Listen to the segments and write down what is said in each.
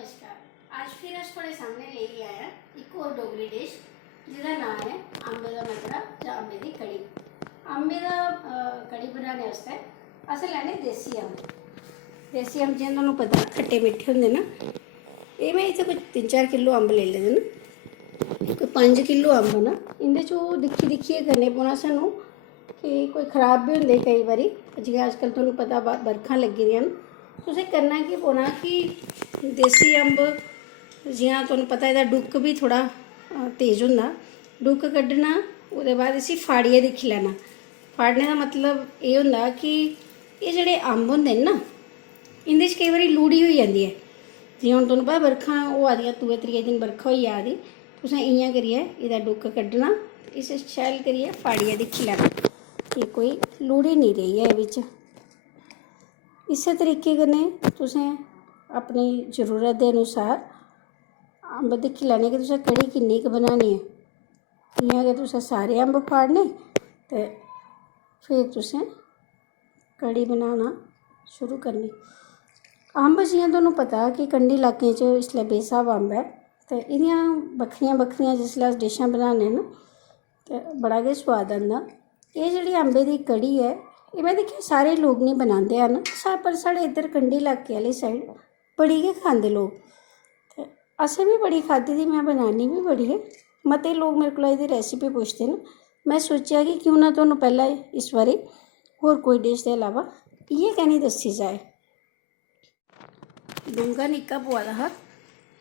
नमस्कार। आज फिर अस थोड़े सामने लेके आया एक और डोगरी डिश जिसका नाम है अंबे का मटरा या अंबे की कड़ी। अंबे का कड़ी बनाने वास्ते अस लैने देसी अंब। देसी अंब जिन्हें तुहानूं पता खट्टे मिठे होंगे ना। ये मैं इत्थे कुछ 3-4 किलो अंब ले लेदे ना, कोई 5 किलो अंब ना। इंदे चों दिक्खी दिक्खिए करने पौना सानूं कि कोई खराब भी होंदे कई बारी। जि'यां अजकल तुहानूं पता बरखां लगी दियां न, तुसें करना की पौना कि देसी अंब जि'यां तुहानूं पता इहदा डुक्क भी थोड़ा तेज़ होंदा। डुक्क कड्ढना, ओह्दे बाद इसी फाड़ियै दिक्खी लैना। फाड़ने का मतलब ये होंदा कि ये जेह्ड़े अंब होंदे न ना, इं'दे च केईं बारी लूड़ी होई जंदी ऐ। जि'यां हून तुहानूं पता बरखां होआ दियां, दूए त्रिये दिन बरखा होई जा दी, तुसें इ'यां करियै एह्दा डुक्क कड्ढना, इसी शैल करियै फाड़ियै दिक्खी लैना कि कोई लूड़ी निं रेही ऐ एह्दे बिच्च। इस्सै तरीके कन्नै तुसें अपनी जरूरत के अनुसार अंब दिक्खी लैने कि तुसें कड़ी किन्नी क बनानी है। इ'यां गै तुसें सारे अंब फाड़ने ते फिर तुसें कड़ी बनाना शुरू करनी। अंब जि'यां तुहानूं पता कि कंढी इलाकें च इसलै बेस्हाब अंब ऐ ते एह्दियां बक्खरियां बक्खरियां जिसलै अस डिशां बनाने न ते बड़ा गै सोआद आंदा। एह् जेह्ड़ी अंबे दी कड़ी ऐ, एह् में दिक्खेआ सारे लोग नहीं बनांदे हैन, पर साढ़े इद्धर कंढी इलाके आह्ली साइड बड़ी गै खांदे लोग। ते असें भी बड़ी खाद्धी दी, मैं बनानी भी बड़ी है। मते लोग मेरे कोला एह्दी रेसिपी पुछदे न। मैं सोचेआ कि क्यों ना तुहानूं पैह्ले इस बारी होर कोई डिश दे अलावा इ'यै कैह्नी दस्सी जाए। डूंगा निक्का पोआ दा हा,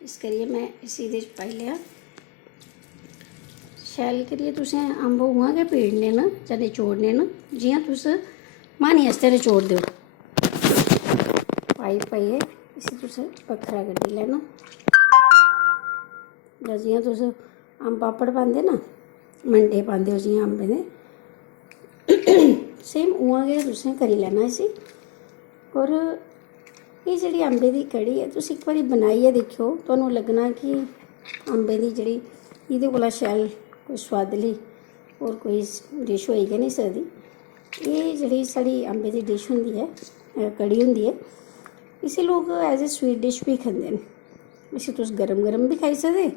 इस करियै मैं इसी एह्दे च पाई लेआ। शैल करियै तुसें अंब उ'आं गै पीड़ने न जां नचोड़ने न जि'यां तुस म्हानी आस्तै नचोड़दे हो। पाइयै इसी तुसें बक्खरा कड्ढी लैना। जां जि'यां तुस अंब पापड़ पांदे ना, मंडे पांदे हो जि'यां अंबें दे, सेम उ'आं गै तुसें करी लैना इसी। होर एह् जेह्ड़ी अंबे दी कड़ी ऐ, तुस इक बारी बनाइयै दिक्खेओ, तुहानूं लग्गना कि अंबे दी जेह्ड़ी एह्दे कोला शैल कोई सोआदली होर कोई डिश होई गै नहीं सकदी। एह् जेह्ड़ी साढ़ी अंबे दी डिश होंदी ऐ, कड़ी होंदी ऐ, इसी लोग एज ए स्वीट डिश भी खंदे न। इसी तुस गर्म गर्म भी खाई सकदे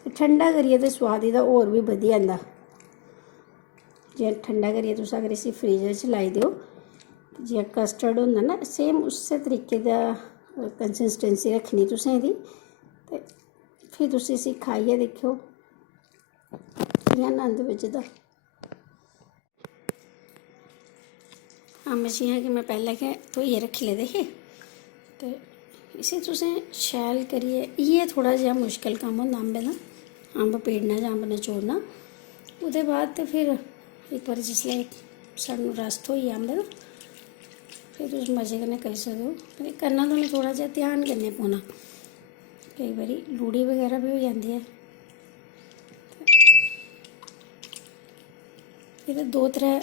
ते ठंडा करियै ते सोआद एह्दा होर भी बधी जंदा। जि'यां ठंडा करियै तुस अगर इसी फ्रीजर च लाई देओ, जि'यां कस्टर्ड होंदा ना, सेम उस्सै तरीके दा कंसिस्टेंसी रक्खनी तुसें एह्दी। ते फिर तुस इसी खाइयै दिक्खेओ कि'यां नंद बझदा। अंब जि'यां कि मैं पैह्लें गै धोइयै रक्खी लेदे हे ते इसी तुसें शैल करियै, इ'यै थोह्ड़ा जेहा मुश्कल कम्म होंदा अंबें दा, अंब पीड़ना जां अंब नचोड़ना। ओह्दे बाद ते फिर इक बारी जिसलै सानूं रस थ्होई जा अंबे दा, फिर तुस मज़े कन्नै करी सकदे हो। पर करना तुसें थोह्ड़ा जेहा ध्यान कन्नै पौना, केईं बारी लूड़ी बगैरा भी होई जंदी ऐ। एह्दे 2-3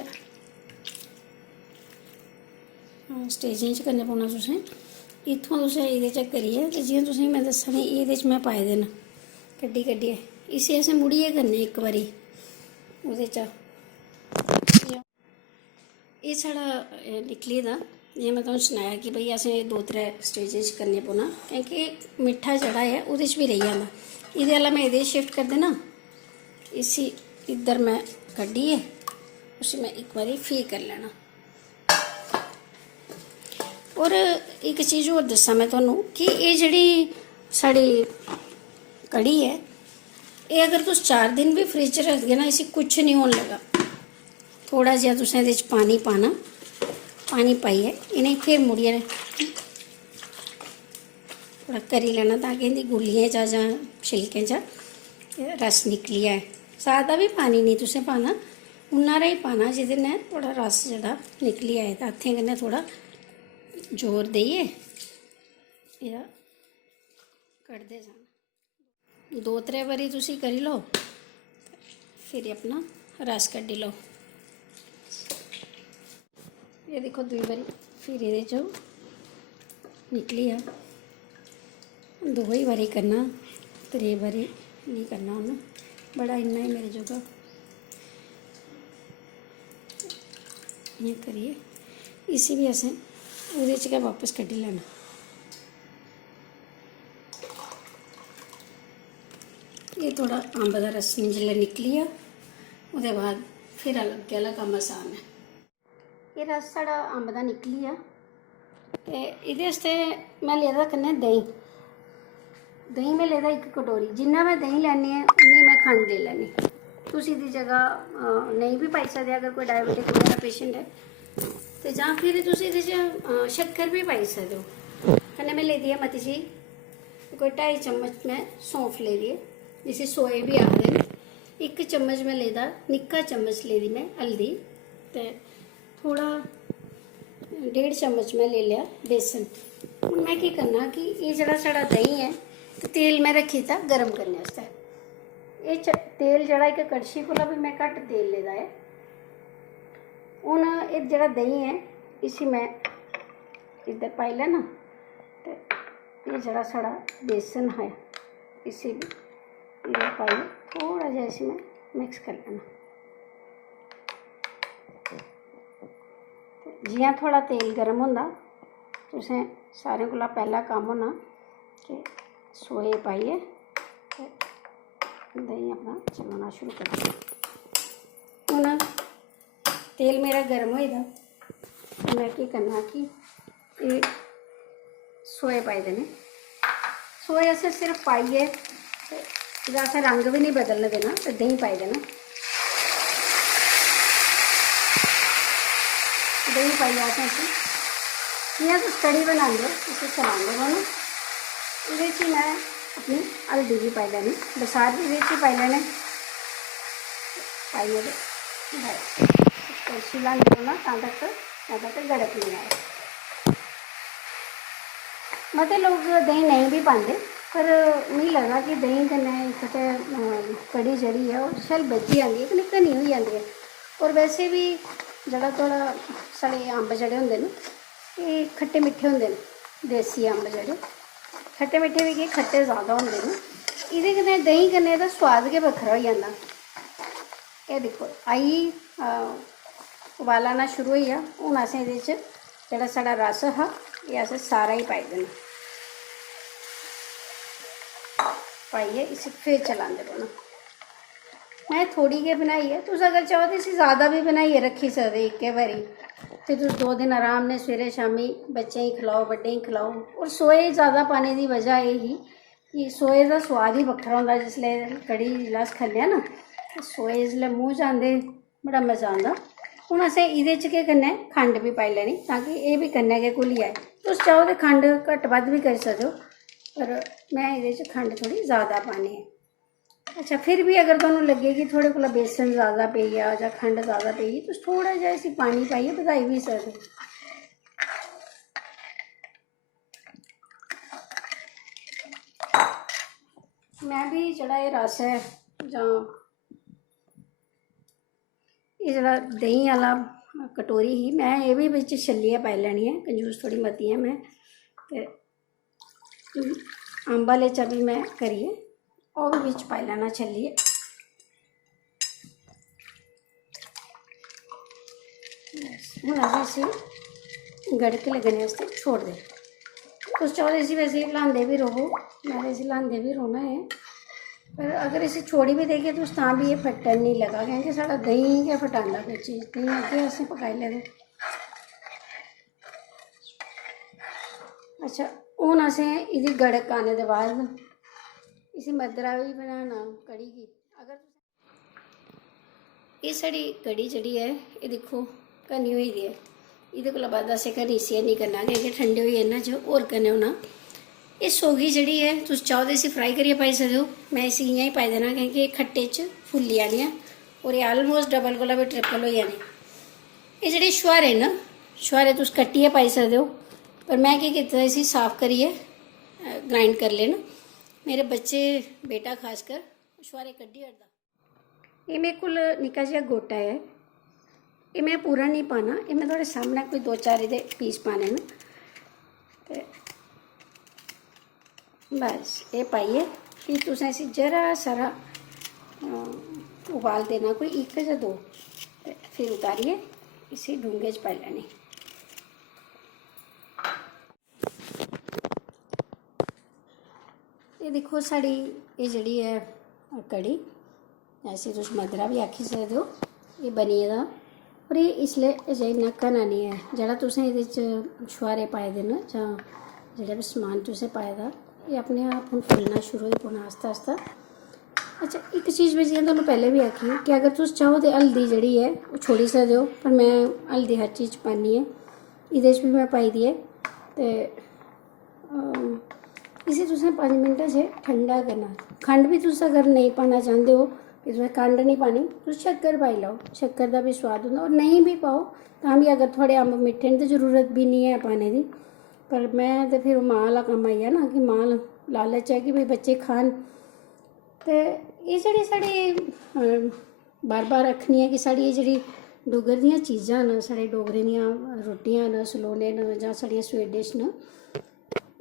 स्टेजें च करने पौना तुसें। इत्थुआं तुसें एह्दे च करियै ते जि'यां तुसेंगी मैं दस्सा नी, एह्दे च मैं पाए दे न कड्ढी कड्ढियै। इसी असें मुड़ियै करने इक बारी ओह्दे चा। एह् साढ़ा निकली दा, जि'यां मैं तुहानूं सनाया कि भाई असें 2-3 स्टेजें च करने पौना, क्योंकि मिट्ठा जेह्ड़ा ऐ ओह्दे च बी रेही जंदा। एह्दे अल्ला मैं एह्दे शिफ्ट कर देना, इसी इद्धर मैं कड्ढियै उसी मैं इक बारी फ्ही करी लैना। होर इक चीज़ होर दस्सां मैं तुहानूं कि एह् जेह्ड़ी साढ़ी कड़ी ऐ, एह् अगर तुस 4 दिन भी फ्रिज च रखगे ना, इसी कुछ नहीं होन लगा। थोड़ा जेहा तुसें एह्दे च पानी पाना, पानी पाइयै इ'नें फिर मुड़ियै थोड़ा करी लैना ताकि इं'दी गुल्लियें चा जां छिलकें चा रस निकली जाए। ज़्यादा भी पानी नहीं तुसें पाना, उन्ना हारा ही पाना जेह्दे नै थोड़ा रस जेह्ड़ा निकली जाए। ते हत्थें कन्नै थोड़ा जोर देइयै एह्दा कड्ढदे जाना। 2-3 बारी तुसी करी लो, फिर अपना रस कड्ढी लो। ये दिक्खो दुई बारी फिर एह्दे च निकली आ। 2 ही बारी करना, 3 बारी नहीं करना हून, बड़ा इन्ना ही मेरे जोगा। इ'यां करियै इसी भी असें ओह्दे च गै बापस कड्ढी लैना। ये थोड़ा अंब का रस जिसले निकली आ उसके बाद फिर अगे वाला काम आसान है। ये रस साढ़ा अंब का निकली आ ते इहदे आस्ते मैं लेदा कन्नै दही। दही में लेदा एक कटोरी, जिन्ना मैं दही लैनी है उन्नी मैं खंड ले लैनी। तुसी इहदी जगह नहीं भी पाई सकदे अगर कोई डायबिटिक वगैरह पेशेंट है तो, जां फिर तुसी इहदे च शक्कर भी पाई सकदे हो। कन्नै मैं लेदी है मती जी कोई 2.5 चम्मच मैं सौंफ ले दी है जिसे सोए भी आखदे न। 1 चम्मच में लेदा, निक्का चम्मच लेदी मैं हल्दी ते थोड़ा 1.5 चम्मच में ले लिया बेसन। हुण मैं की करना कि ये जड़ा साढ़ा दही है तो तेल मैं रखी था गर्म करने आस्तै। ये तेल जड़ा एक कड़छी कोला भी मैं घट तेल लेदा है। हुण ये जड़ा दही है इसी मैं इधर पाई लैना तो ये जड़ा साढ़ा बेसन है इसी भी इधर पाई थोड़ा जा इसी में मिक्स कर लेना। जियां थोड़ा तेल गर्म होंदा तुसें सारें कोला पहला काम होना कि सोए पाइए दही अपना चलाना शुरू कर दिया। हुण तेल मेरा गर्म होएगा तो मैं की करना कि ये सोए पाई देने। सोए असें सिर्फ पाइए ते असें रंग भी नहीं बदलने देना तो दही पाई देना। दही पाइए असें इसी जियां तुस कढ़ी बनांदे हो इसी चलांदे रहो ना। इहदे च मैं अपनी हल्दी भी पाई लैनी, बसार भी इहदे च पाई लैने पाइए ते कड़छी लांदे रौह्ना तां तक गड़क नहीं आए। मते लोग दही नहीं भी पाते पर मिगी लगदा कि दही कन्नै इक ते कढ़ी जेह्ड़ी है ओह् शैल बज्जी जंदी है कन्नै घनी होई जंदी है। और वैसे भी जेह्ड़ा थोड़ा साढ़े अंब जेह्ड़े होंदे न ये खट्टे मिट्ठे होंदे न। देसी अंब जेह्ड़े खट्टे मिट्ठे भी खट्टे ज़्यादा होंदे न। इहदे कन्नै दही कन्नै एह्दा सोआद गै बक्खरा होई जंदा। एह् दिक्खो आई उबाला आना शुरू होई गेआ। हून असें एह्दे च जेह्ड़ा साढ़ा रस हा एह् असें सारा ही पाई देना। पाइयै इसी फिर चलांदे रौह्ना। मैं थोड़ी गै बनाई है, तुस अगर चाहो तो इसी ज़्यादा भी बनाइयै रखी सकदे इक्कै बारी फिर तुस 2 दिन आराम ने सवेरे शामी बच्चें गी खलाओ बड्डें गी खलाओ। और सोए ज़्यादा पाने की वजह यह ही कि सोए का स्वाद ही बक्खरा होंदा। जिसलै कढ़ी जिसलै अस खन्ने आं ना सोए जिसलै मूँह च आंदे बड़ा मज़ा आंदा। हुण असें एह्दे च केह् करना है खंड भी पाई लैनी ताकि एह् भी कन्नै गै घुली जाए। तुस चाहो तो खंड घट्ट बद्ध भी करी सकदे हो पर मैं एह्दे च खंड थोड़ी ज़्यादा पानी है। अच्छा फिर भी अगर तुहानूं लग्गे कि थोड़े कोला बेसन ज़्यादा पेई जा जां खंड ज़्यादा पेई गेई तुस थोड़ा जिहा इसी पानी पाइयै बधाई भी सकदे हो। मैं भी जेह्ड़ा एह् रस है जां एह् जेह्ड़ा दही आह्ला कटोरी ही मैं एह् बी बिच छल्लियै पाई लैनी है। कंजूस थोड़ी मती है मैं ते अंब आह्ले चा भी मैं करियै और भी बिच पाई लैना छल्लियै। हूँ अस इसी गड़के लगने आस्ते छोड़ दें। तुस चाहो तो इसी वैसे ही हिलांदे भी रहो, मैं इसी हिलांदे भी रौह्ना है पर अगर इसी छोड़ी भी देगे तो तां भी ये फट्टन नहीं लगा क्योंकि साढ़ा दही गै फटांदा कोई चीज़। दही अग्गें असें पकाई लैनी। अच्छा हूँ असें एह्दी गड़क आने दे बाद इसी मद्दरा भी बनाना कढ़ी गी। अगर ये साढ़ी कढ़ी जेह्ड़ी है ये दिक्खो घनी होई दी है। एह्दे कोला बाद असें घनी इसी नहीं करना क्योंकि ठंडे होई इन्ना च होर घने होना। ये सोगी जेह्ड़ी है तुस चाहो तो इसी फ्राई करियै पाई सकदे हो। मैं इसी इ'यां ही पाई देना क्योंकि खट्टे च फुल्ली जानी है और ये आलमोस्ट डबल कोला भी ट्रिपल होई जानी। ये जेह्ड़े छुहारे न छुहारे तुस कट्टियै पाई सकदे हो पर मैं केह् कीता इसी साफ करियै ग्राइंड कर लेना। मेरे बच्चे बेटा खासकर छुहारे कड्ढी ओड़दा। ये मेरे कोल निक्का जिहा गोटा है ये मैं पूरा नहीं पाना। ये मैं थोड़े सामने कोई 2-4 एह्दे पीस पाने न ते बस ये पाइयै फिर तुसें इसी जरा सारा उबाल देना कोई 1 जां 2 ते फिर उतारियै इसी डूंगे च पाई लैनी। ये दिक्खो साड़ी ये जेह्ड़ी है कड़ी, ऐसी तुस मद्दरा भी आखी सकदे हो। ये बनी गेदा और ये इसलिए अजें इन्ना घना नहीं है। जेह्ड़ा तुसें एह्दे च छुहारे पाए दे न जां जेह्ड़ा बी समान तुसें पाए दा, ये अपने आप हुण फुल्लना शुरू होई पौना आस्ता आस्ता। अच्छा, एक चीज़ में जि'यां तुहानूं पैह्लें बी आखी कि अगर तुस चाहो ते हल्दी जेह्ड़ी है ओह् छोड़ी सकदे हो, पर मैं हल्दी हर चीज़ पान्नी ऐ, एह्दे च बी मैं पाई दी ऐ। ते इसी तुसें 5 मिंट च ठंडा करना। खंड भी तुस अगर नहीं पाना चांह्दे हो कि तुसें खंड नहीं पानी, तुस शक्कर पाई लैओ, शक्कर दा भी स्वाद होंदा। और नहीं भी पाओ तां बी, अगर थुआढ़े अम्ब मिट्ठे न ते जरूरत भी नहीं है पाने दी। पर मैं ते फिर मां आह्ला कम्म आई गेआ ना कि मां लालच है कि भाई बच्चे खान। ते एह् जेह्ड़ी साढ़ी बार बार आखनी है कि साढ़ी एह् जेह्ड़ी डुग्गर दियां चीज़ां न, साढ़े डोगरें दियां रुट्टियां न, सलोने न जां साढ़ियां स्वीट डिश न,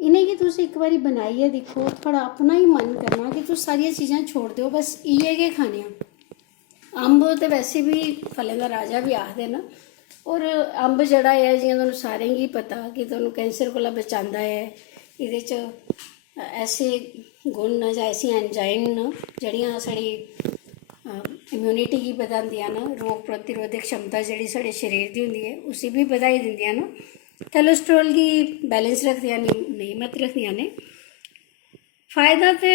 इ'नेंगी तुस इक बारी बनाइयै दिक्खो, थुआढ़ा अपना ही मन करना कि तुस सारियां चीज़ां छोड़ देओ, बस इ'यै गै खाने। अम्ब ते वैसे भी फलें दा राजा भी आखदे न। और अम्ब जेह्ड़ा है जि'यां तुहानूं सारें गी पता कि तुहानूं कैंसर कोला बचांदा है। एह्दे च ऐसे गुण न जां ऐसियां एंजाइम न जेह्ड़ियां साढ़ी इम्यूनिटी गी बधांदियां न, रोग प्रतिरोधक क्षमता जेह्ड़ी साढ़े शरीर दी होंदी है उसी भी बधाई दिंदियां न, कोलेस्ट्रॉल गी बैलेंस रखदियां न, नियमत रखदियां ने। फायदा ते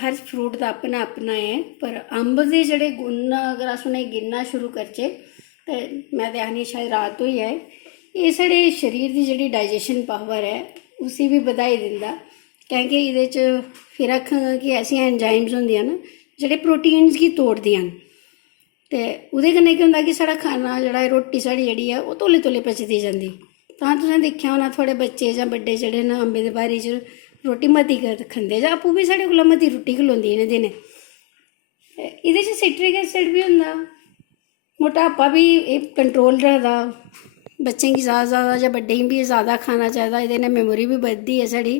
हर फ्रूट दा अपना अपना है, पर अम्ब दे जेह्ड़े गुण न अगर अस उ'नेंगी गिनना शुरू करचै ते मैं ते आखनी शायद रात होई जाए। एह् साढ़े शरीर दी जेह्ड़ी डाइजेशन पावर है उसी भी बधाई दिंदा, क्योंकि एह्दे च फिर आखां कि ऐसियां एंजाइम्स होंदियां न जेह्ड़े प्रोटीन्स गी तोड़दियां न। ते ओह्दे कन्नै केह् होंदा कि साढ़ा खाना जेह्ड़ा रोटी साढ़ी जेह्ड़ी है ओह् तौले तौले पचदी जंदी। तां तुसें दिक्खेआ होना थुआढ़े बच्चे जां बड्डे जेह्ड़े न अम्बे दे बारी च रोटी मती खंदे, जां आपूं बी साढ़े कोला मती रुट्टी खलोंदी इ'नें दिनें। एह्दे च सिट्रिक एसिड बी होंदा, मोटापा भी एह् कंट्रोल रखदा, बच्चें गी ज़्यादा जां बड्डें गी भी ज़्यादा खाना चाहिदा, एह्दे कन्नै मेमोरी भी बधदी है साढ़ी।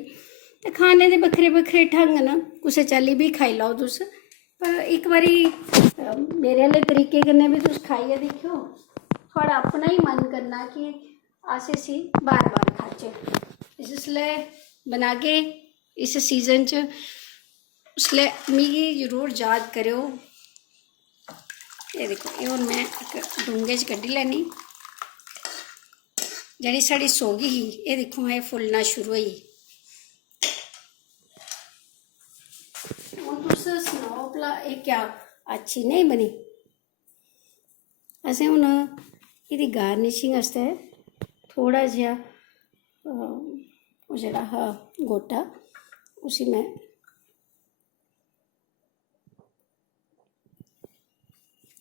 ते खाने दे बक्खरे बक्खरे ढंग न, कुसै चाल्ली भी खाई लैओ तुस, पर इक बारी मेरे आह्ले तरीके कन्नै भी तुस खाइयै दिक्खेओ, थुआढ़ा अपना ही मन करना कि अस इसी बार बार खाचै। जिसलै बनागे इस सीजन च उसलै मिगी जरूर याद करेओ। एह् दिक्खो, एह् हून मैं इक डूंगे च कड्ढी लैनी। जेह्ड़ी साढ़ी सोगी ही एह् दिक्खो एह् फुल्लना शुरू होई। हून तुस सनाओ भला एह् क्या अच्छी नहीं बनी? असें हून एह्दी गार्निशिंग आस्तै थोड़ा जेहा ओह् जेह्ड़ा हा गोटा उसी मैं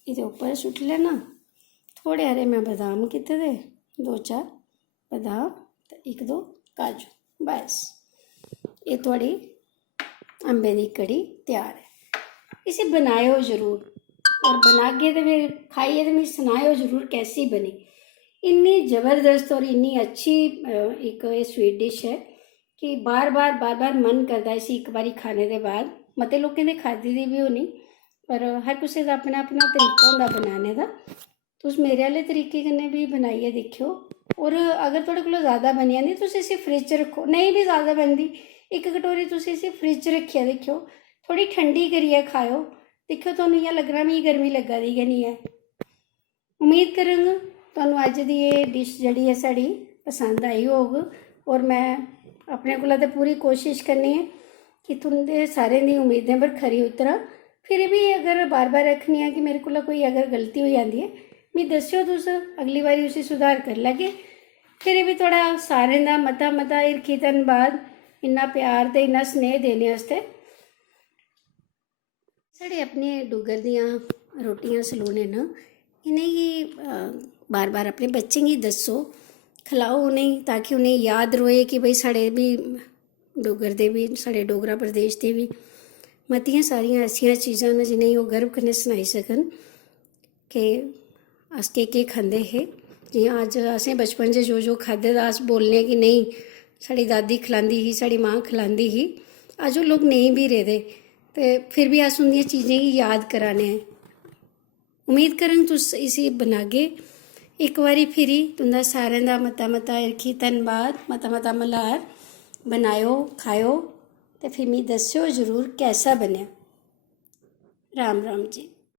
एह्दे उप्पर सुट्टी लैना। थोड़े हारे मैं बदाम कीते दे, 2-4 बदाम ते 1-2 काजू, बस एह् थुआढ़ी अम्बे दी कड़ी त्यार है। इसी बनाएओ जरूर, और बनागे ते फिर खाइयै ते मिगी सनाएओ जरूर कैसी बनी। इन्नी ज़बरदस्त और इन्नी अच्छी एक एह् स्वीट डिश है कि बार बार मन करदा इसी इक बारी खाने दे बाद। मते लोकें दे खाद्धी दी भी होनी, पर हर कुसै दा अपना अपना तरीका होंदा बनाने दा। तुस मेरे आह्ले तरीके कन्नै भी बनाइयै दिक्खेओ, और अगर थुआढ़े कोला ज़्यादा बनी जंदी तुस इसी फ्रिज च रक्खो। नेईं भी ज़्यादा बनदी, इक कटोरी तुस इसी फ्रिज च रक्खियै दिक्खेओ, थोड़ी ठंडी करियै खाओ, दिक्खेओ तुहानूं इ'यां लग्गना मिगी गर्मी लग्गा दी गै निं ऐ। उम्मीद करङ तुहानूं अज्ज दी एह् डिश जेह्ड़ी है साढ़ी पसंद आई होग, और मैं अपने कोला ते पूरी कोशिश करनी है कि तुं'दे सारें दी उम्मीदें पर खरी उतरां। फिर भी अगर बार बार आखनी है कि मेरे कोला कोई अगर गलती होई जांदी है मिगी दस्सेओ, तुस अगली बारी उसी सुधार करी लैगे। फिर भी थुआढ़ा सारें दा मता मता हिरखी धन्नबाद इन्ना प्यार ते इन्ना स्नेह देने आस्तै। साढ़े अपने डुग्गर दियां रोटियां सलूने न, इ'नेंगी बार बार अपने बच्चें गी दस्सो, खलाओ उ'नेंगी, ताकि उ'नेंगी याद रवै कि भाई साढ़े भी डुग्गर दे भी, साढ़े डोगरा प्रदेश दे भी मतियां सारियां ऐसियां चीज़ां न जिनेंगी ओह् गर्व कन्नै सनाई सकन कि अस केह् खंदे हे। जियां अज्ज असें बचपन च जो खाद्धे दा अस बोलने कि नेईं साढ़ी दादी खलांदी ही, साढ़ी मां खलांदी ही, अज्ज ओह् लोग नेईं भी रेह्दे, ते फिर भी अस उंदियां चीज़ें गी याद करा ने। उम्मीद करङ तुस इसी बनागे इक बारी फिरी। तुं'दा सारें दा मता मता हिरखी धन्नबाद, मता मता मल्हार। बनाएओ, खाएओ, ते फिर मिगी दस्सेओ जरूर कैसा बनेआ। राम राम जी।